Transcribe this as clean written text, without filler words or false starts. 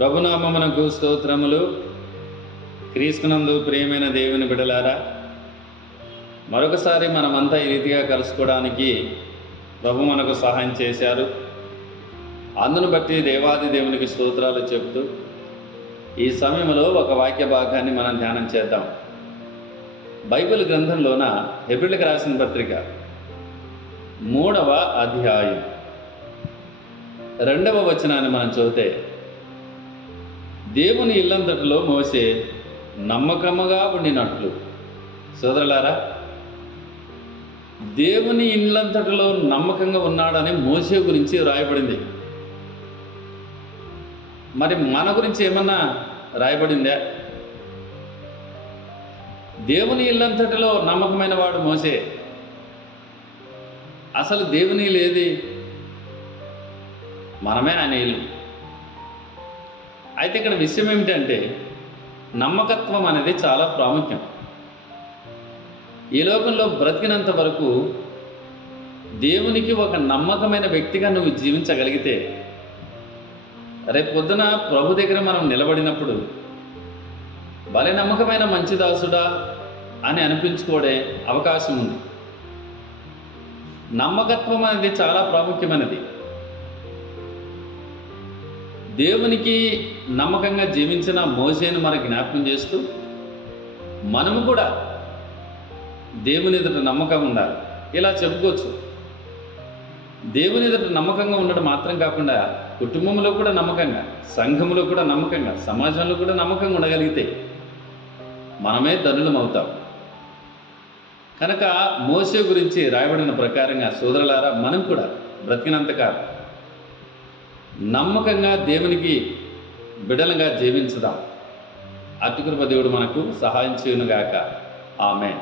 ప్రభునామమునకు స్తోత్రములు. క్రీస్తునందు ప్రియమైన దేవుని బిడ్డలారా, మరొకసారి మనమంతా ఈ రీతిగా కలుసుకోవడానికి ప్రభు మనకు సహాయం చేశారు. అందును బట్టి దేవాది దేవునికి స్తోత్రాలు చెబుతూ ఈ సమయంలో ఒక వాక్య భాగాన్ని మనం ధ్యానం చేద్దాం. బైబిల్ గ్రంథంలోన హెబ్రీయులకు రాసిన పత్రిక 3వ అధ్యాయం 2వ వచనాన్ని మనం చదివితే, దేవుని ఇల్లంతటిలో మోసే నమ్మకముగా ఉండినట్లు. సోదరులారా, దేవుని ఇల్లంతటిలో నమ్మకంగా ఉన్నాడని మోసే గురించి రాయబడింది. మరి మన గురించి ఏమన్నా రాయబడిందా? దేవుని ఇల్లంతటిలో నమ్మకమైన వాడు మోసే. అసలు దేవుని లేది, మనమే ఆయన ఇల్లు. అయితే ఇక్కడ విషయం ఏమిటంటే, నమ్మకత్వం అనేది చాలా ప్రాముఖ్యం. ఈ లోకంలో బ్రతికినంత వరకు దేవునికి ఒక నమ్మకమైన వ్యక్తిగా నువ్వు జీవించగలిగితే, రేపు పొద్దున ప్రభు దగ్గర మనం నిలబడినప్పుడు భలే నమ్మకమైన మంచి దాసుడా అని అనిపించుకోవడే అవకాశం ఉంది. నమ్మకత్వం అనేది చాలా ప్రాముఖ్యమైనది. దేవునికి నమ్మకంగా జీవించిన మోసేను మన జ్ఞాపకం చేస్తూ, మనము కూడా దేవుని ఎదుట నమ్మకంగా ఉండాలి. ఇలా చెప్పుకోవచ్చు. దేవుని ఎదుట నమ్మకంగా ఉండడం మాత్రం కాకుండా కుటుంబంలో కూడా నమ్మకంగా, సంఘంలో కూడా నమ్మకంగా, సమాజంలో కూడా నమ్మకంగా ఉండగలిగితే మనమే ధనులం అవుతాం. కనుక మోసే గురించి రాయబడిన ప్రకారంగా సోదరులారా, మనం కూడా బ్రతికినంతకాలం నమ్మకంగా దేవునికి బిడ్డలుగా జీవించుదాం. అటు కృప దేవుడు మనకు సహాయం చేయునుగాక. ఆమేన్.